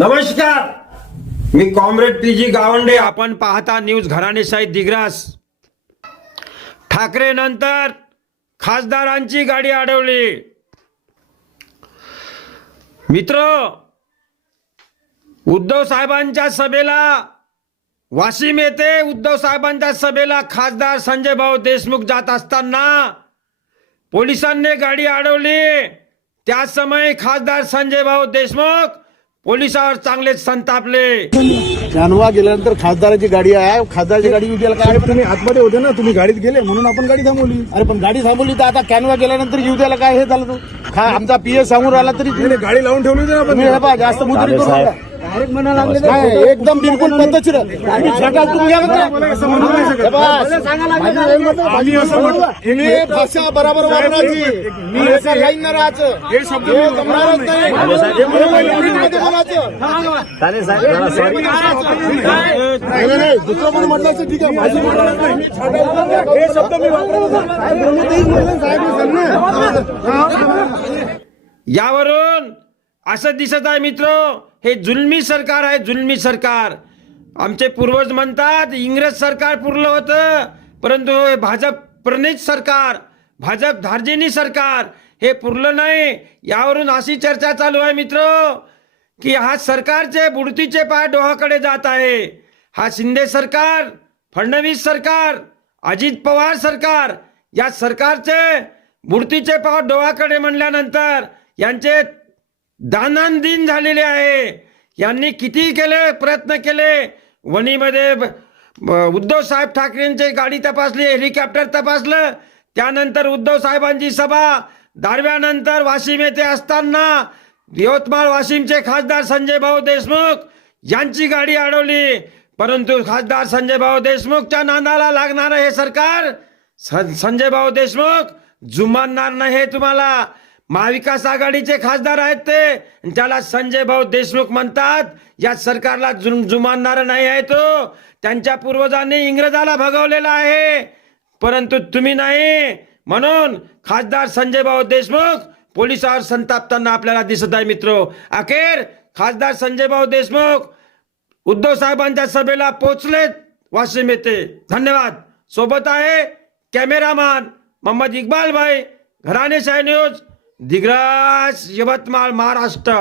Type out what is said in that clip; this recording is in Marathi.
नमस्कार. मी कॉम्रेड पी जी गावंडे. आपण पाहता न्यूज घराणेशाही दिग्रास. ठाकरे नंतर खासदारांची गाडी अडवली. मित्र उद्धव साहेबांच्या सभेला वाशिम येथे उद्धव साहेबांच्या सभेला खासदार संजय भाऊ देशमुख जात असताना पोलिसांनी गाडी अडवली. त्याच समय खासदार संजय भाऊ देशमुख पोलिसावर चांगलेच संतापले. जानवा गेल्यानंतर खासदाराची गाडी आहे. खासदाराची गाडी येऊ द्यायला काय? तुम्ही आतमध्ये होते ना तुम्ही गाडीत गेले म्हणून आपण गाडी थांबवली. अरे पण गाडी थांबवली तर आता कॅनवा गेल्यानंतर येऊ द्यायला काय हे झालं? तो खा आमचा पीएस सांगून राहिला तरी गाडी लावून ठेवली होती ना आपण. जास्त मुद्री करू नका. डायरेक्ट म्हणा लागले नाही, एकदम बिलकुल पद्धतशीर आम्ही असं असं म्हटलं भाषा बरोबर वापरायची मी एका लाईन न राहायचं. हे शब्द हे जमणारच नाही. हे दुसरं कोणी म्हटलं ठीक आहे. माझी हे शब्द मी वापरत हे. यावरून असं दिसत आहे मित्र हे जुलमी सरकार आहे जुलमी सरकार. आमचे पूर्वज म्हणतात इंग्रज सरकार पुरलं होतं परंतु भाजप प्रणित सरकार भाजप धार्जिनी सरकार हे पुरलं नाही. यावरून अशी चर्चा चालू आहे मित्र की हा सरकारचे बुडतीचे पाय डोहाकडे जात आहे. हा शिंदे सरकार फडणवीस सरकार अजित पवार सरकार या सरकारचे बुडतीचे पाव डोहाकडे म्हणल्यानंतर यांचे दानांदिन झालेले आहे. यांनी किती केले? प्रयत्न केले. वणीमध्ये उद्धव साहेब ठाकरेंची गाडी तपासली हेलिकॉप्टर तपासलं. त्यानंतर उद्धव साहेबांची सभा. दारव्यानंतर वाशिम येथे असताना यवतमाळ वाशिमचे खासदार संजय भाऊ देशमुख यांची गाडी अडवली. परंतु खासदार संजय भाऊ देशमुखच्या नांदाला लागणारं हे सरकार सं- संजय भाऊ देशमुख जुमानणार नाही हे तुम्हाला. महाविकास आघाडीचे खासदार आहेत ते. त्याला संजय भाऊ देशमुख म्हणतात. या सरकारला जुम जुमानणार नाही आहे तो. त्यांच्या पूर्वजांनी इंग्रजाला भगवलेला आहे. परंतु तुम्ही नाही. म्हणून खासदार संजय भाऊ देशमुख पोलिसावर संतापताना आपल्याला दिसत आहे मित्र. अखेर खासदार संजय भाऊ देशमुख उद्धव साहेबांच्या सभेला पोहोचलेत वाशिम येथे. धन्यवाद. सोबत आहे कॅमेरामॅन मोहम्मद इक्बाल भाई. घराणे शाय न्यूज. दिग्राज यवतमाळ महाराष्ट्र.